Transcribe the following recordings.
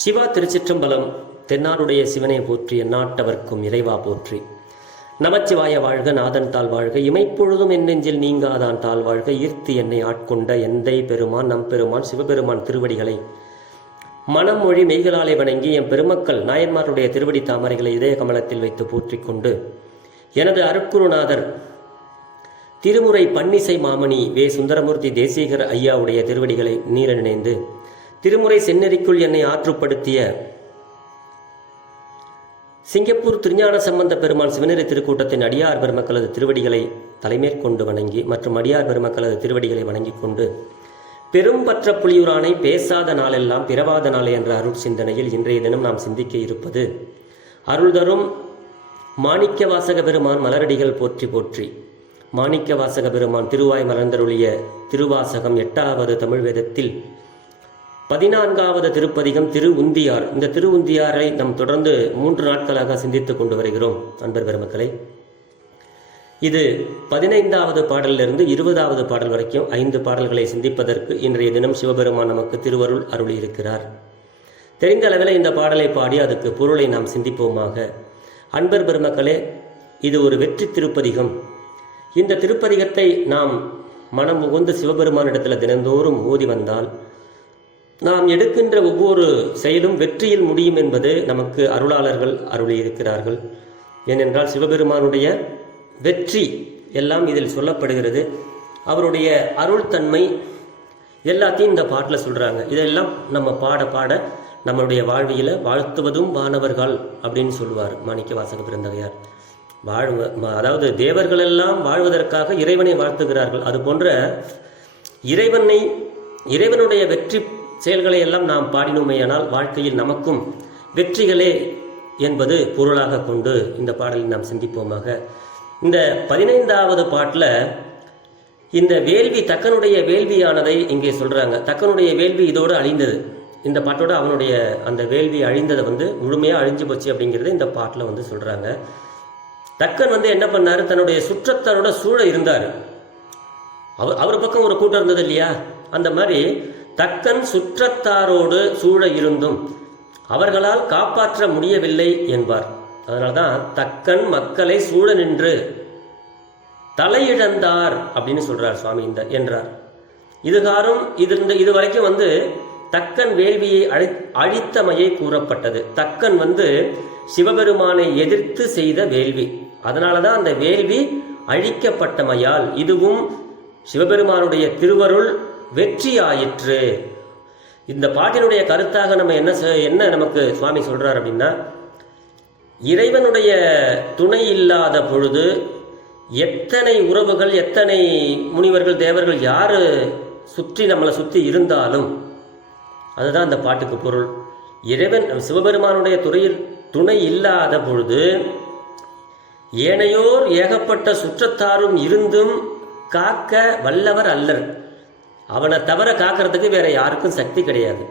சிவா திருச்சிற்றம்பலம். தென்னாருடைய சிவனை போற்றி, எந்நாட்டவர்க்கும் இறைவா போற்றி. நமச்சிவாய வாழ்க, நாதன் தாள் வாழ்க, இமைப்பொழுதும் என் நெஞ்சில் நீங்காதான் தாள் வாழ்க. ஈர்த்து என்னை ஆட்கொண்ட எந்தை பெருமான் நம் பெருமான் சிவபெருமான் திருவடிகளை மனம் மொழி மெய்களாலே வணங்கி என் பெருமக்கள் நாயன்மாருடைய திருவடி தாமரைகளை இதய கமலத்தில் வைத்து போற்றிக் கொண்டு எனது அருட்குருநாதர் திருமுறை பன்னிசை மாமணி வே சுந்தரமூர்த்தி தேசிகர் ஐயாவுடைய திருவடிகளை நீர நினைந்து திருமுறை செந்நெறிக்குள் என்னை ஆற்றுப்படுத்திய சிங்கப்பூர் திருஞான சம்பந்த பெருமான் சிவநெறி திருக்கூட்டத்தின் அடியார் பெருமக்களது திருவடிகளை தலைமேற்கொண்டு வணங்கி மற்றும் அடியார் பெருமக்களது திருவடிகளை வணங்கிக் கொண்டு பெரும்பற்ற புலியூரானை பேசாத நாளெல்லாம் பிறவாத நாளே என்ற அருள் சிந்தனையில் இன்றைய தினம் நாம் சிந்திக்க இருப்பது அருள் தரும் மாணிக்க வாசக பெருமான் மலரடிகள் போற்றி போற்றி. மாணிக்க வாசக பெருமான் திருவாய் மலர்ந்தருளிய திருவாசகம் 8வது தமிழ் வேதத்தில் 14வது திருப்பதிகம் திரு உந்தியார். இந்த திரு உந்தியாரை நாம் தொடர்ந்து 3 நாட்களாக சிந்தித்துக் கொண்டு வருகிறோம் அன்பர் பெருமக்களை. இது 15வது பாடலிலிருந்து 20வது பாடல் வரைக்கும் 5 பாடல்களை சிந்திப்பதற்கு இன்றைய தினம் சிவபெருமான் நமக்கு திருவருள் அருளி இருக்கிறார். தெரிந்த அளவில் இந்த பாடலை பாடி அதுக்கு பொருளை நாம் சிந்திப்போமாக. அன்பர் பெருமக்களே, இது ஒரு வெற்றி திருப்பதிகம். இந்த திருப்பதிகத்தை நாம் மனம் உகந்து சிவபெருமானிடத்தில் தினந்தோறும் ஓதி வந்தால் நாம் எடுக்கின்ற ஒவ்வொரு செயலும் வெற்றியில் முடியும் என்பது நமக்கு அருளாளர்கள் அருளியிருக்கிறார்கள். ஏனென்றால் சிவபெருமானுடைய வெற்றி எல்லாம் இதில் சொல்லப்படுகிறது. அவருடைய அருள் தன்மை எல்லாத்தையும் இந்த பாட்டில் சொல்கிறாங்க. இதெல்லாம் நம்ம பாட பாட நம்மளுடைய வாழ்வியில் வாழ்த்துவதும் வானவர்கள் அப்படின்னு சொல்லுவார் மாணிக்க வாசக பெருந்தகையார். அதாவது தேவர்கள் எல்லாம் வாழ்வதற்காக இறைவனை வாழ்த்துகிறார்கள். அது போன்ற இறைவனுடைய வெற்றி செயல்களை எல்லாம் நாம் பாடினோமேயானால் வாழ்க்கையில் நமக்கும் வெற்றிகளே என்பது பொருளாக கொண்டு இந்த பாடலில் நாம் சிந்திப்போமாக. இந்த 15வது பாட்டில் இந்த வேள்வி, தக்கனுடைய வேள்வியானதை இங்கே சொல்கிறாங்க. தக்கனுடைய வேள்வி இதோடு அழிந்தது. இந்த பாட்டோட அவனுடைய அந்த வேள்வி அழிந்ததை முழுமையாக அழிஞ்சு போச்சு அப்படிங்கிறத இந்த பாட்டில் சொல்கிறாங்க. தக்கன் என்ன பண்ணார், தன்னுடைய சுற்றத்தாரோட சூழ இருந்தார். அவர் பக்கம் ஒரு கூட்டம் இருந்தது இல்லையா, அந்த மாதிரி தக்கன் சுற்றத்தாரோடு சூழ இருந்தும் அவர்களால் காப்பாற்ற முடியவில்லை என்பார். அதனால்தான் தக்கன் மக்களை சூழ நின்று தலையிழந்தார் அப்படின்னு சொல்றார் சுவாமி என்றார். இது வரைக்கும் தக்கன் வேள்வியை அழித்தமையை கூறப்பட்டது. தக்கன் சிவபெருமானை எதிர்த்து செய்த வேள்வி. அதனாலதான் அந்த வேள்வி அழிக்கப்பட்டமையால் இதுவும் சிவபெருமானுடைய திருவருள் வெற்றி ஆயிற்று. இந்த பாட்டினுடைய கருத்தாக நம்ம என்ன நமக்கு சுவாமி சொல்றார் அப்படின்னா, இறைவனுடைய துணை இல்லாத பொழுது எத்தனை உறவுகள், எத்தனை முனிவர்கள், தேவர்கள் யாரு நம்மளை சுற்றி இருந்தாலும் அதுதான் அந்த பாட்டுக்கு பொருள். இறைவன் சிவபெருமானுடைய துணை இல்லாத பொழுது ஏனையோர் ஏகப்பட்ட சுற்றத்தாரும் இருந்தும் காக்க வல்லவர் அல்லர். அவனை தவிர காக்கிறதுக்கு வேற யாருக்கும் சக்தி கிடையாது.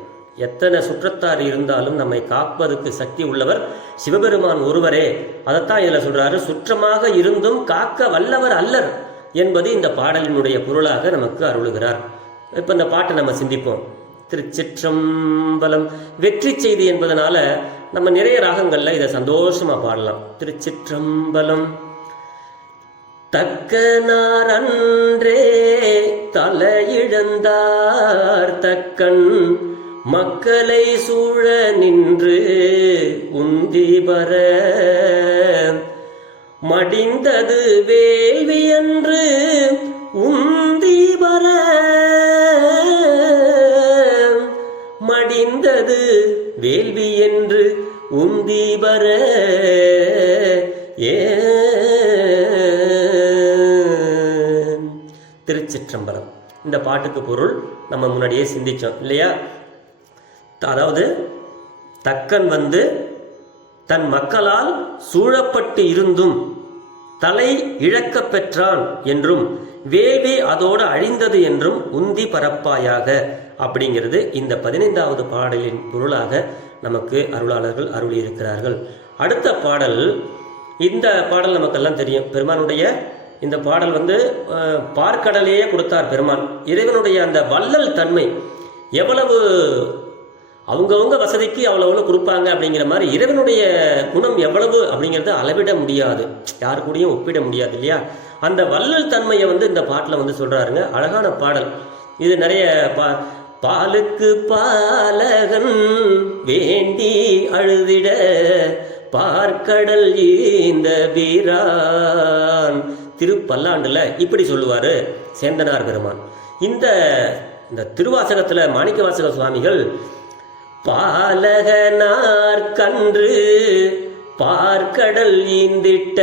எத்தனை சுற்றத்தார் இருந்தாலும் நம்மை காப்பதற்கு சக்தி உள்ளவர் சிவபெருமான் ஒருவரே. அதைத்தான் இதில் சொல்றாரு, சுற்றமாக இருந்தும் காக்க வல்லவர் அல்லர் என்பது இந்த பாடலினுடைய பொருளாக நமக்கு அருளுகிறார். இப்போ இந்த பாட்டை நம்ம சிந்திப்போம். திருச்சிற்றம்பலம் வெற்றி செய்தி என்பதனால நம்ம நிறைய ராகங்கள்ல இதை சந்தோஷமா பாடலாம். திருச்சிற்றம்பலம். தக்கனார் அன்றே தலையிழந்தார் தக்கன் மக்களை சூழ நின்று உந்தி வர மடிந்தது வேள்வி என்று உந்தி வர மடிந்தது வேள்வி என்று உந்தி வர திருச்சிற்றம்பலம். இந்த பாட்டுக்கு பொருள் நம்ம முன்னாடியே சிந்திச்சோம் இல்லையா? அதாவது தக்கன் தன் மக்களால் சூழப்பட்டு இருந்தும் தலை இழக்க பெற்றான் என்றும் வேள்வி அதோடு அழிந்தது என்றும் உந்தி பரப்பாயாக அப்படிங்கிறது இந்த 15வது பாடலின் பொருளாக நமக்கு அருளாளர்கள் அருளியிருக்கிறார்கள். அடுத்த பாடல், இந்த பாடல் நமக்கெல்லாம் தெரியும். பெருமானுடைய இந்த பாடல் பார்க்கடலையே கொடுத்தார் பெருமான். இறைவனுடைய அந்த வள்ளல் தன்மை எவ்வளவு அவங்கவுங்க வசதிக்கு அவ்வளோ கொடுப்பாங்க அப்படிங்கிற மாதிரி இறைவனுடைய குணம் எவ்வளவு அப்படிங்கிறத அளவிட முடியாது, யாரு கூடயும் ஒப்பிட முடியாது இல்லையா. அந்த வள்ளல் தன்மையை வந்து இந்த பாட்டில் வந்து சொல்றாருங்க. அழகான பாடல் இது. நிறைய பாலுக்கு பாலகன் வேண்டி அழுதிட பார்க்கடல் இந்த வீரான் திருப்பல்லாண்டுல இப்படி சொல்லுவாரு சேந்தனார் பெருமான். இந்த திருவாசகத்துல மாணிக்கவாசக சுவாமிகள் பாலகனார் கன்று பார்க்கடல் ஈந்திட்ட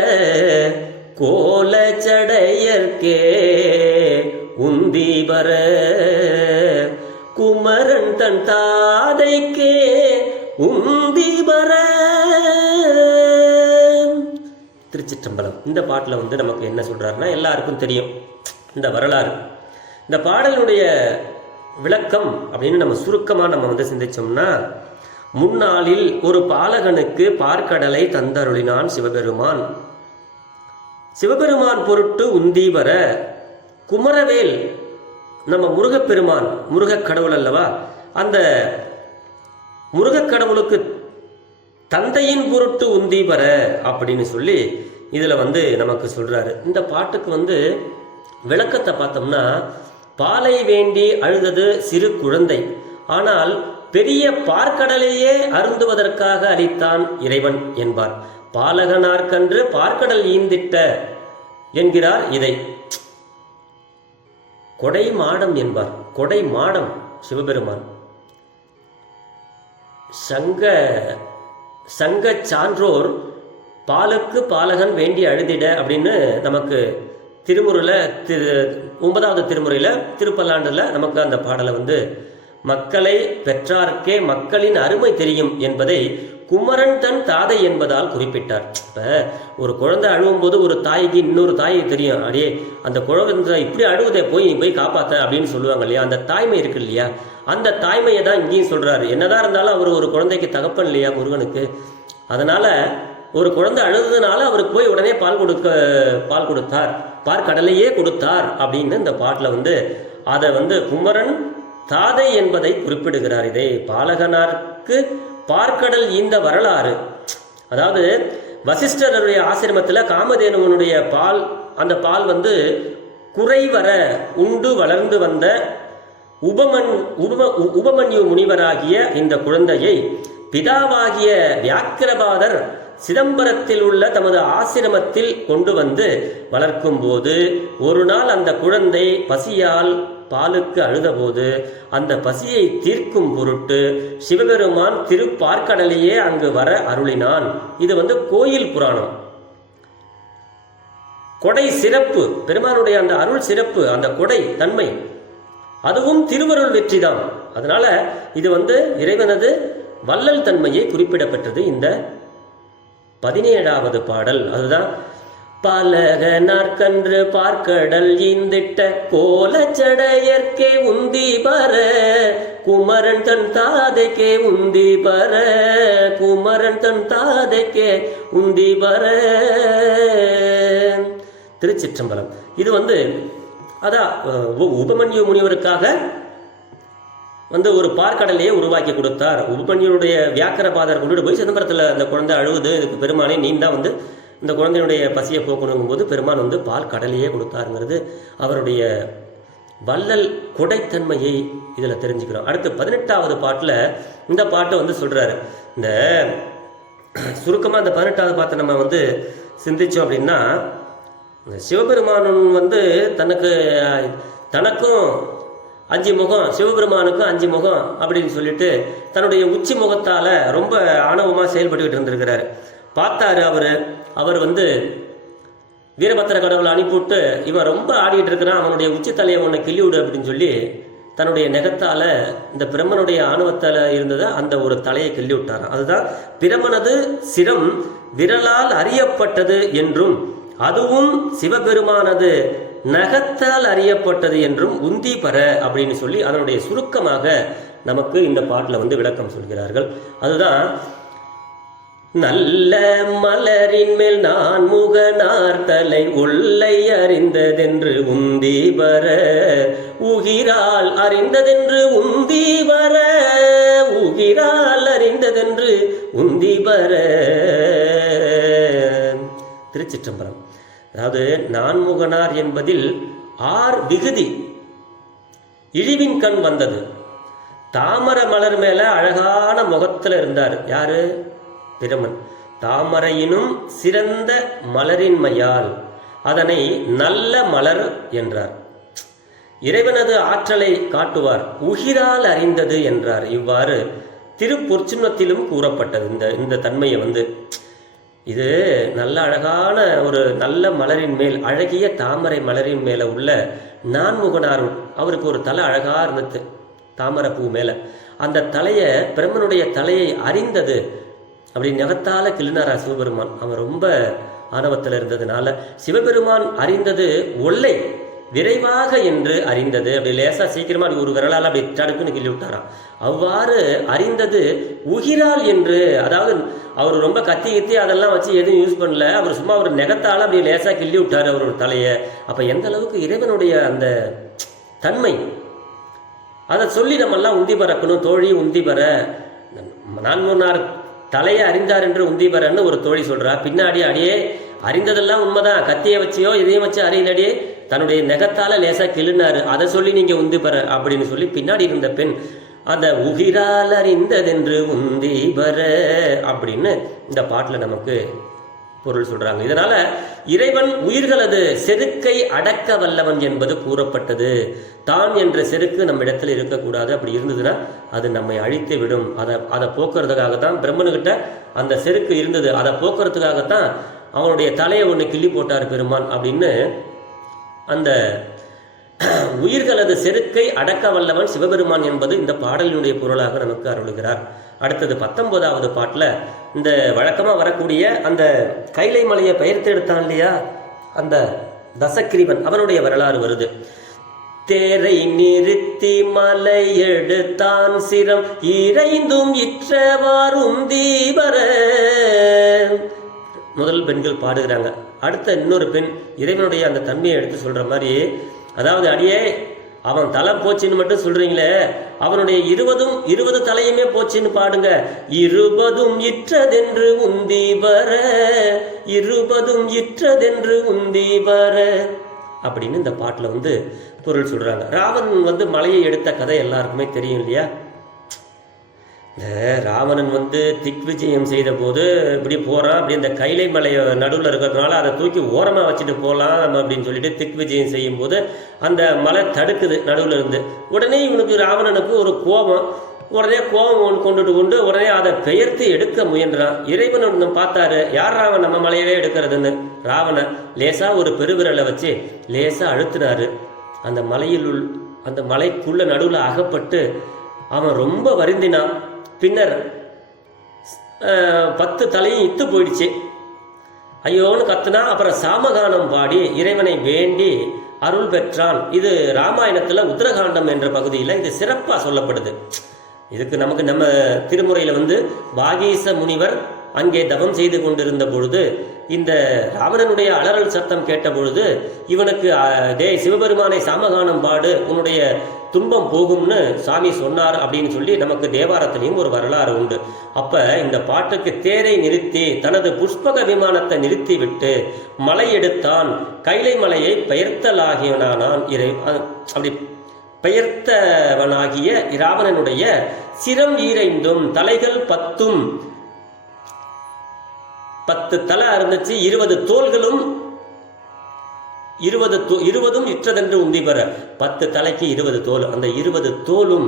கோலச்சடையர்க்கே உந்தீபர குமரன் தன் தாதைக்கே உந்தீபர. திருச்சிற்றம்பலம். இந்த பாட்டில் வந்து நமக்கு என்ன சொல்றாருன்னா, எல்லாருக்கும் தெரியும் இந்த வரலாறு. இந்த பாடலுடைய விளக்கம் அப்படின்னு நம்ம சுருக்கமாக நம்ம வந்து சிந்திச்சோம்னா, முன்னாளில் ஒரு பாலகனுக்கு பார்க்கடலை தந்தருளினான் சிவபெருமான். சிவபெருமான் பொருட்டு உந்தீபர குமரவேல் நம்ம முருகப்பெருமான், முருகக் கடவுள் அல்லவா, அந்த முருகக் கடவுளுக்கு தந்தையின் பொருட்டு உந்தீபர அப்படின்னு சொல்லி இதுல வந்து நமக்கு சொல்றாரு. இந்த பாட்டுக்கு வந்து விளக்கத்தை பார்த்தோம்னா, பாலை வேண்டி அழுதது சிறு குழந்தை, ஆனால் பெரிய பார்க்கடலையே அருந்துவதற்காக அளித்தான் இறைவன் என்பார். பாலகனார்கன்று பார்க்கடல் ஈந்திட்ட என்கிறார் இதை. கொடை மாடம் என்பார். கொடை மாடம் சிவபெருமான். சங்க சான்றோர் பாலுக்கு பாலகன் வேண்டி அழுதிட அப்படின்னு நமக்கு திருமுறையில் 9வது திருமுறையில் திருப்பல்லாண்டுல நமக்கு அந்த பாடலை வந்து மக்களை பெற்றார்க்கே மக்களின் அருமை தெரியும் என்பதை குமரன் தன் தாதை என்பதால் குறிப்பிட்டார். இப்போ ஒரு குழந்தை அழுவும் போது ஒரு தாய்க்கு இன்னொரு தாயை தெரியும், அடே அந்த குழந்தை இப்படி அழுவதை போய் காப்பாற்ற அப்படின்னு சொல்லுவாங்க இல்லையா. அந்த தாய்மை இருக்கு இல்லையா, அந்த தாய்மையை தான் இங்கேயும் சொல்றாரு. என்னதான் இருந்தாலும் அவர் ஒரு குழந்தைக்கு தகப்பன் இல்லையா முருகனுக்கு. அதனால ஒரு குழந்தை அழுதுனால அவருக்கு போய் உடனே பால் கொடுத்தார், பார்க்கடலையே கொடுத்தார் அப்படின்னு இந்த பாட்டில் வந்து அதை வந்து குமரன் தாதை என்பதை குறிப்பிடுகிறார். இதை பாலகனாருக்கு பார்க்கடல் இந்த வரலாறு, அதாவது வசிஷ்டருடைய ஆசிரமத்தில் காமதேனுவனுடைய பால், அந்த பால் வந்து குறைவர உண்டு வளர்ந்து வந்த உபமன்யு முனிவராகிய இந்த குழந்தையை பிதாவாகிய வியாக்கிரபாதர் சிதம்பரத்தில் உள்ள தமது ஆசிரமத்தில் கொண்டு வந்து வளர்க்கும் போது ஒரு நாள் அந்த குழந்தை பசியால் பாலுக்கு அழுதபோது அந்த பசியை தீர்க்கும் பொருட்டு சிவபெருமான் திருப்பார்க்கடலையே அங்கு வர அருளினான். இது வந்து கோயில் புராணம். கொடை சிறப்பு, பெருமானுடைய அந்த அருள் சிறப்பு, அந்த கொடை தன்மை, அதுவும் திருவருள் வெற்றிதான். அதனால இது வந்து இறைவனது வள்ளல் தன்மையை குறிப்பிடப்பட்டது இந்த 17வது பாடல். அதுதான் பாலகனார்கன்று பார்க்கடல் ஈந்திட்ட கோலச்சடையர்க்கே உந்தீபர குமரன் தன் தாதைக்கே உந்தீபர குமரன் தன் தாதைக்கே உந்தீபர. திருச்சிற்றம்பலம். இது வந்து அதான் உபமன்யு முனிவருக்காக வந்து ஒரு பார்க்கடலையே உருவாக்கி கொடுத்தார். உபமன்யுடைய வியாக்கிரபாதர் கொண்டு போய் சிதம்பரத்தில் அந்த குழந்தை அழுவுது, இதுக்கு பெருமானே நீ தான் வந்து இந்த குழந்தையுடைய பசியை போக்கணுங்கும் போது பெருமான் வந்து பால் கடலையே கொடுத்தாருங்கிறது அவருடைய வள்ளல் கொடைத்தன்மையை இதில் தெரிஞ்சுக்கிறோம். அடுத்து 18வது பாட்டில் இந்த பாட்டை வந்து சொல்றாரு. இந்த சுருக்கமாக இந்த 18வது பாட்டை நம்ம வந்து சிந்திச்சோம் அப்படின்னா, சிவபெருமானும் வந்து தனக்கும் 5 முகம், சிவபெருமானுக்கும் 5 முகம் அப்படின்னு சொல்லிட்டு தன்னுடைய உச்சி முகத்தால் ரொம்ப ஆணவமாக செயல்பட்டுக்கிட்டு இருந்திருக்கிறார். பார்த்தாரு அவர் வந்து வீரபத்திர கடவுளை அனுப்பிவிட்டு இவன் ரொம்ப ஆடிட்டு இருக்கிறான், அவனுடைய உச்சி தலையை ஒன்றை கிள்ளி விடு அப்படின்னு சொல்லி தன்னுடைய நெகத்தால இந்த பிரம்மனுடைய ஆணவத்தால் இருந்ததை அந்த ஒரு தலையை கிள்ளி விட்டாராம். அதுதான் பிரமனது சிரம் விரலால் அறியப்பட்டது என்றும் அதுவும் சிவபெருமானது நகத்தால் அறியப்பட்டது என்றும் உந்தி பெற அப்படின்னு சொல்லி அதனுடைய சுருக்கமாக நமக்கு இந்த பாட்டில் வந்து விளக்கம் சொல்கிறார்கள். அதுதான் நல்ல மலரின் மேல் நான் முகனார் தலை உள்ளை அறிந்ததென்று உந்தி வர உகிரால் அறிந்ததென்று உந்தி வர உகிரால் அறிந்ததென்று உந்தி பர. திருச்சிற்றம்பலம். அதாவது நான்முகனார் என்பதில் ஆர் விகுதி இழிவின் கண் வந்தது. தாமரை மலர் மேல அழகான முகத்துல இருந்தார். யாரு? பிரமன். தாமரையினும் சிறந்த மலரின்மையால் அதனை நல்ல மலர் என்றார். இறைவனது ஆற்றலை காட்டுவார். உகிரால் அறிந்தது என்றார். இவ்வாறு திருப்பொற்சின்னத்திலும் கூறப்பட்டது. இந்த தன்மையை இது நல்ல அழகான ஒரு நல்ல மலரின் மேல், அழகிய தாமரை மலரின் மேல உள்ள நான்முகனார், அவருக்கு ஒரு தலை அழகா இருந்தது தாமரை பூ மேல. அந்த தலையை, பிரம்மனுடைய தலையை அறிந்தது. அப்படி நகத்தால கிளினாரா சிவபெருமான். அவன் ரொம்ப ஆணவத்தில் இருந்ததுனால சிவபெருமான் அறிந்தது ஒல்லை விரைவாக என்று அறிந்தது. அப்படி லேசா சீக்கிரமா ஒரு விரலால் அப்படி தடுக்குன்னு கிள்ளி விட்டாராம். அவ்வாறு அறிந்தது உகிரால் என்று. அதாவது அவர் ரொம்ப கத்தி அதெல்லாம் வச்சு எதுவும் யூஸ் பண்ணல. அவர் சும்மா ஒரு நெகத்தால அப்படி லேசா கிள்ளி விட்டாரு அவரோட தலையை. அப்ப எந்த அளவுக்கு இறைவனுடைய அந்த தன்மை அதை சொல்லி நம்ம எல்லாம் உந்தி பறக்கணும். தோழி உந்தி பெற நான்முகனார் தலையை அறிந்தார் என்று உந்தி பெறன்னு ஒரு தோழி சொல்றா. பின்னாடி அடியே அறிந்ததெல்லாம் உண்மைதான், கத்தியை வச்சியோ இதையும் வச்சு அறியலடியே தன்னுடைய நெகத்தால லேசா கிள்ளினாரு, அதை சொல்லி நீங்க உந்தி பெற அப்படின்னு சொல்லி பின்னாடி இருந்த பெண் அந்த உகிரால் அறிந்ததென்று உந்தி பெற அப்படின்னு இந்த பாட்டுல நமக்கு பொருள் சொல்றாங்க. இதனால இறைவன் உயிர்களது செருக்கை அடக்க வல்லவன் என்பது கூறப்பட்டது. தான் என்ற செருக்கு நம்ம இடத்துல இருக்கக்கூடாது. அப்படி இருந்ததுன்னா அது நம்மை அழித்து விடும். அதை போக்குறதுக்காகத்தான் பிரம்மனுக்கிட்ட அந்த செருக்கு இருந்தது. அதை போக்குறதுக்காகத்தான் அவனுடைய தலையை ஒன்று கிள்ளி போட்டார் பெருமான் அப்படின்னு அந்த உயிர்களது செருக்கை அடக்க வல்லவன் சிவபெருமான் என்பது இந்த பாடலினுடைய பொருளாக நமக்கு அருளுகிறார். அடுத்தது 19வது பாட்டில் இந்த வழக்கமாக வரக்கூடிய அந்த கைலை மலையை பெயர்த்து எடுத்தான் இல்லையா, அந்த தசக்கிரீவன், அவனுடைய வரலாறு வருது. தேரை நிறுத்தி மலை எடுத்தான் சிரம் இறைந்தும் இற்றவாறும் தீபர. முதல் பெண்கள் பாடுகிறாங்க. அடுத்த இன்னொரு பெண் இறைவனுடைய அந்த தன்மையை எடுத்து சொல்ற மாதிரி, அதாவது அடியே அவன் தலை போச்சுன்னு மட்டும் சொல்றீங்களே, அவனுடைய 20 தலையுமே போச்சுன்னு பாடுங்க. 20 இற்றதென்று உந்தி வர, 20 இற்றதென்று உந்தி வர அப்படின்னு இந்த பாட்டுல பொருள் சொல்றாங்க. ராவணன் மலையை எடுத்த கதை எல்லாருக்குமே தெரியும் இல்லையா. ராவணன் திக் விஜயம் செய்த போது இப்படி போறான். அப்படி இந்த கைலை மலையை நடுவில் இருக்கிறதுனால அதை தூக்கி ஓரமா வச்சுட்டு போகலாம் அப்படின்னு சொல்லிட்டு திக் விஜயம் செய்யும் போது அந்த மலை தடுக்குது நடுவில் இருந்து. உடனே இவனுக்கு ராவணனுக்கு ஒரு கோபம். உடனே கோபம் கொண்டு உடனே அதை பெயர்த்து எடுக்க முயன்றான். இறைவன் பார்த்தாரு, யார் ராவன் நம்ம மலையவே எடுக்கிறதுன்னு. ராவணன் லேசா ஒரு பெருவிரலை வச்சு லேசா அழுத்தினாரு. அந்த அந்த மலைக்குள்ள நடுவில் அகப்பட்டு அவன் ரொம்ப வருந்தினான். பின்னர் 10 தலையும் இத்து போயிடுச்சு. ஐயோன்னு கத்துனா. அப்புறம் சாமகானம் பாடி இறைவனை வேண்டி அருள் பெற்றான். இது ராமாயணத்துல உத்தரகாண்டம் என்ற பகுதியில் இது சிறப்பா சொல்லப்படுது. இதுக்கு நமக்கு நம்ம திருமுறையில வாகீச முனிவர் அங்கே தவம் செய்து கொண்டிருந்த பொழுது இந்த ராவணனுடைய அலறல் சத்தம் கேட்ட பொழுது இவனுக்கு சிவபெருமானை சாமகானம் பாடு, உன்னுடைய துன்பம் போகும்னு சாமி சொன்னார் அப்படின்னு சொல்லி நமக்கு தேவாரத்திலையும் ஒரு வரலாறு உண்டு. அப்ப இந்த பாட்டுக்கு தேரை நிறுத்தி தனது புஷ்பக விமானத்தை நிறுத்தி விட்டு மலை எடுத்தான், கைலை மலையை பெயர்த்தலாகியவனானான். அப்படி பெயர்த்தவனாகிய ராவணனுடைய சிரம் ஈரைந்தும் தலைகள் 10 தலை இருந்துச்சு. 20 தோள்களும் 20 இற்றதென்று உந்தி பெற. 10 தலைக்கு 20 தோல். அந்த 20 தோலும்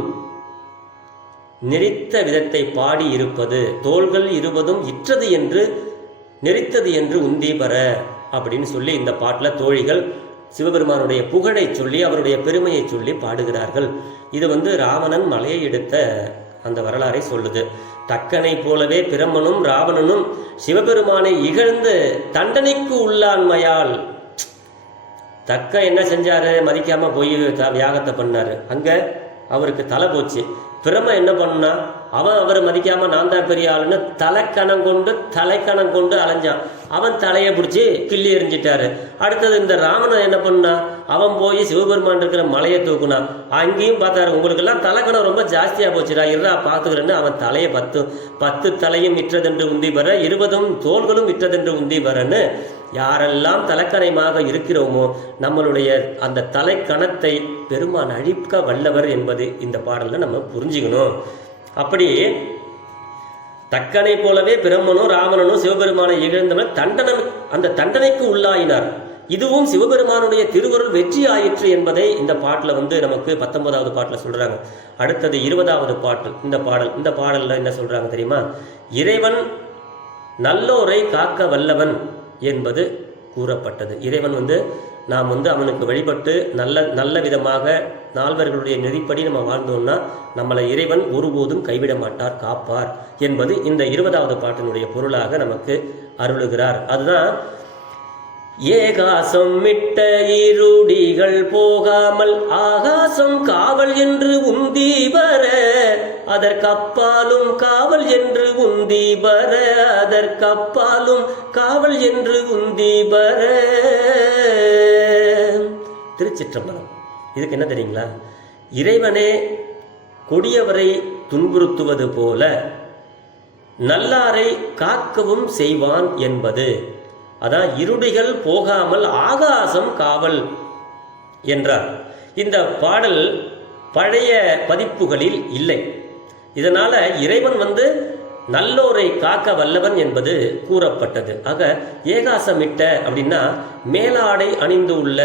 நெறித்த விதத்தை பாடி இருப்பது. தோள்கள் 20 இற்றது என்று நெறித்தது என்று உந்தி பெற அப்படின்னு சொல்லி இந்த பாட்டில் தோழிகள் சிவபெருமானுடைய புகழை சொல்லி அவருடைய பெருமையை சொல்லி பாடுகிறார்கள். இது ராவணன் மலையை எடுத்த அந்த வரலாறை சொல்லுது. தக்கனை போலவே பிரம்மனும் ராவணனும் சிவபெருமானை இகழ்ந்து தண்டனைக்கு உள்ளான்மையால் தக்க என்ன செஞ்சாரு, மதிக்காம போய் யாகத்தை பண்ணாரு. அங்க அவருக்கு தலை போச்சு. பிரம்ம என்ன பண்ணா, அவரை மதிக்காம நான் தான் பெரிய ஆளுன்னு தலைக்கணம் கொண்டு அலைஞ்சான். அவன் தலையை பிடிச்சி கிள்ளி எறிஞ்சிட்டாரு. அடுத்தது இந்த ராவணன் என்ன பண்ணா, அவன் போய் சிவபெருமான் இருக்கிற மலையை தூக்குனான். அங்கேயும் பார்த்தாரு, உங்களுக்கெல்லாம் தலைக்கணம் ரொம்ப ஜாஸ்தியாக போச்சுடா, இருடா பார்த்துக்கிறேன்னு அவன் தலையை 10 தலையும் விற்றதென்று உந்தி பெற 20 தோள்களும் விற்றதென்று உந்தி பெறன்னு யாரெல்லாம் தலைக்கணமாக இருக்கிறோமோ நம்மளுடைய அந்த தலைக்கணத்தை பெருமான் அழிக்க வல்லவர் என்பது இந்த பாடலில் நம்ம புரிஞ்சுக்கணும். அப்படி தக்கனை போலவே பிரம்மனும் ராவணனும் சிவபெருமானை இகழ்ந்தவர் அந்த தண்டனைக்கு உள்ளாயினார். இதுவும் சிவபெருமானுடைய திருவருள் வெற்றி ஆயிற்று என்பதை இந்த பாட்டில் நமக்கு 19வது பாட்டில் சொல்றாங்க. அடுத்தது 20வது பாட்டு. இந்த பாடல்ல என்ன சொல்றாங்க தெரியுமா? இறைவன் நல்லோரை காக்க வல்லவன் என்பது கூறப்பட்டது. இறைவன் நாம் அவனுக்கு வழிபட்டு நல்ல விதமாக நால்வர்களுடைய நெறிப்படி நம்ம வாழ்ந்தோம்னா நம்மளை இறைவன் ஒருபோதும் கைவிட மாட்டார், காப்பார் என்பது இந்த 20வது பாட்டினுடைய பொருளாக நமக்கு அருளுகிறார். அதுதான் ஏகாசம் விட்ட இருடிகள் போகாமல் ஆகாசம் காவல் என்று உந்தி வர அதற்கப்பாலும் காவல் என்று உந்தி வர அதற்கப்பாலும் காவல் என்று உந்தி வர. திருச்சிற்றம்பலம். இதுக்கு என்ன தெரியுங்களா? இறைவனே கொடியவரை துன்புறுத்துவது போல நல்லாரை காக்கவும் செய்வான் என்பது. அதான் இருடிகள் போகாமல் ஆகாசம் காவல் என்றார். இந்த பாடல் பழைய பதிப்புகளில் இல்லை. இதனால இறைவன் நல்லோரை காக்க வல்லவன் என்பது கூறப்பட்டது. ஆக ஏகாசமிட்ட அப்படின்னா மேலாடை அணிந்து உள்ள,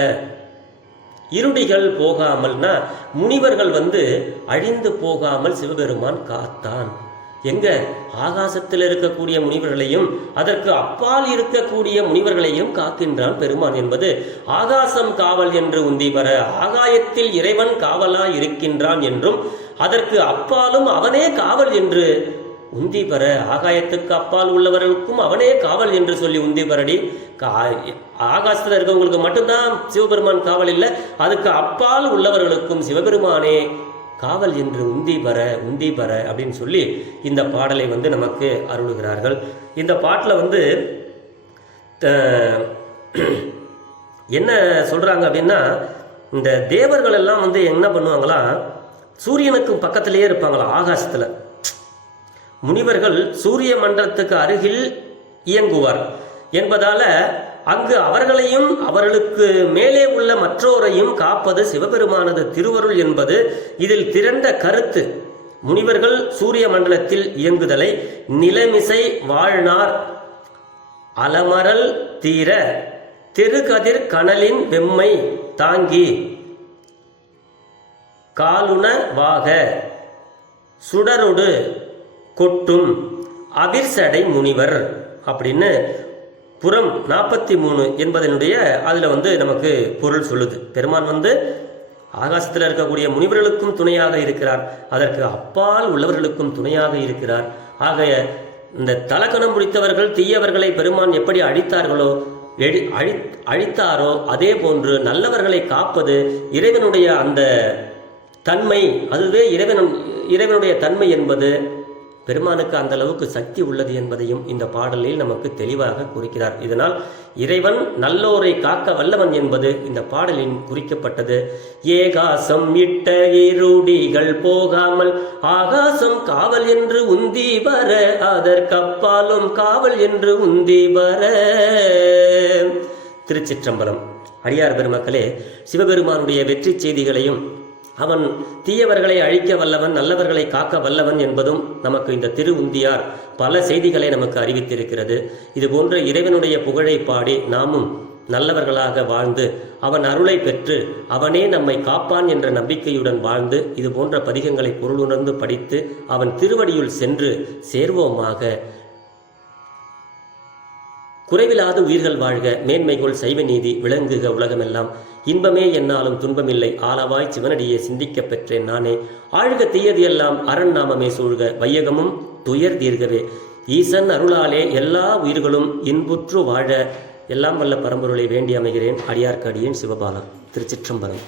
இருடிகள் போகாமல்னா முனிவர்கள் அழிந்து போகாமல் சிவபெருமான் காத்தான். எங்க? ஆகாசத்தில் இருக்கக்கூடிய முனிவர்களையும் அதற்கு அப்பால் இருக்கக்கூடிய முனிவர்களையும் காக்கின்றான் பெருமான் என்பது ஆகாசம் காவல் என்று உந்தி பெற. ஆகாயத்தில் இறைவன் காவலாய் இருக்கின்றான் என்றும் அதற்கு அப்பாலும் அவனே காவல் என்று உந்தி பெற. ஆகாயத்துக்கு அப்பால் உள்ளவர்களுக்கும் அவனே காவல் என்று சொல்லி உந்தி பெறடி. ஆகாசத்தில் இருக்கவங்களுக்கு மட்டும்தான் சிவபெருமான் காவல் இல்லை, அதுக்கு அப்பால் உள்ளவர்களுக்கும் சிவபெருமானே காவல் என்று உந்தி பெற அப்படின்னு சொல்லி இந்த பாடலை நமக்கு அருளுகிறார்கள். இந்த பாட்டில் என்ன சொல்றாங்க அப்படின்னா, இந்த தேவர்கள் எல்லாம் என்ன பண்ணுவாங்களா, சூரியனுக்கு பக்கத்திலேயே இருப்பாங்களா ஆகாசத்துல. முனிவர்கள் சூரிய மண்டலத்துக்கு அருகில் இயங்குவார் என்பதால அங்கு அவர்களையும் அவர்களுக்கு மேலே உள்ள மற்றோரையும் காப்பது சிவபெருமானது திருவருள் என்பது இதில் திரண்ட கருத்து. முனிவர்கள் சூரிய மண்டலத்தில் இயங்குதலை நிலமிசை வாழ்நார் அலமரல் தீர தெருகதிர் கனலின் வெம்மை தாங்கி காலுண வாக சுடரொடு கொட்டும் அவிர்சடை முனிவர் அப்படின்னு புறம் 43 என்பதனுடைய அதில் நமக்கு பொருள் சொல்லுது. பெருமான் ஆகாசத்தில் இருக்கக்கூடிய முனிவர்களுக்கும் துணையாக இருக்கிறார், அதற்கு அப்பால் உள்ளவர்களுக்கும் துணையாக இருக்கிறார். ஆகைய இந்த தலக்கணம் முடித்தவர்கள் தீயவர்களை பெருமான் எப்படி அழித்தாரோ அதே போன்று நல்லவர்களை காப்பது இறைவனுடைய அந்த தன்மை. அதுவே இறைவனுடைய தன்மை என்பது பெருமானுக்கு அந்த அளவுக்கு சக்தி உள்ளது என்பதையும் இந்த பாடலில் நமக்கு தெளிவாக குறிக்கிறார். இதனால் இறைவன் நல்லோரை காக்க வல்லவன் என்பது இந்த பாடலின் குறிக்கப்பட்டது. ஏகாசம் இட்ட இருடிகள் போகாமல் ஆகாசம் காவல் என்று உந்தி வர அதற்கப்பாலும் காவல் என்று உந்தி வர. திருச்சிற்றம்பலம். அடியார் பெருமக்களே, சிவபெருமானுடைய வெற்றி செய்திகளையும் அவன் தீயவர்களை அழிக்க வல்லவன் நல்லவர்களை காக்க வல்லவன் என்பதும் நமக்கு இந்த திரு உந்தியார் பல செய்திகளை நமக்கு அறிவித்திருக்கிறது. இது போன்ற இறைவனுடைய புகழை பாடி நாமும் நல்லவர்களாக வாழ்ந்து அவன் அருளை பெற்று அவனே நம்மை காப்பான் என்ற நம்பிக்கையுடன் வாழ்ந்து இது போன்ற பதிகங்களை பொருளுணர்ந்து படித்து அவன் திருவடியுள் சென்று சேர்வோமாக. குறைவிலாது உயிர்கள் வாழ்க, மேன்மைகொள் சைவ நீதி விளங்குக உலகமெல்லாம். இன்பமே என்னாலும் துன்பமில்லை, ஆளவாய் சிவனடியே சிந்திக்கப் பெற்றேன் நானே. ஆழ்க தீயது எல்லாம் அரண் நாமமே சூழ்க, வையகமும் துயர் தீர்கவே. ஈசன் அருளாலே எல்லா உயிர்களும் இன்புற்று வாழ எல்லாம் வல்ல பரம்பொருளை வேண்டி அமைகிறேன். அடியார்க்கு அடியேன் சிவபாலன். திருச்சிற்றம்பலம்.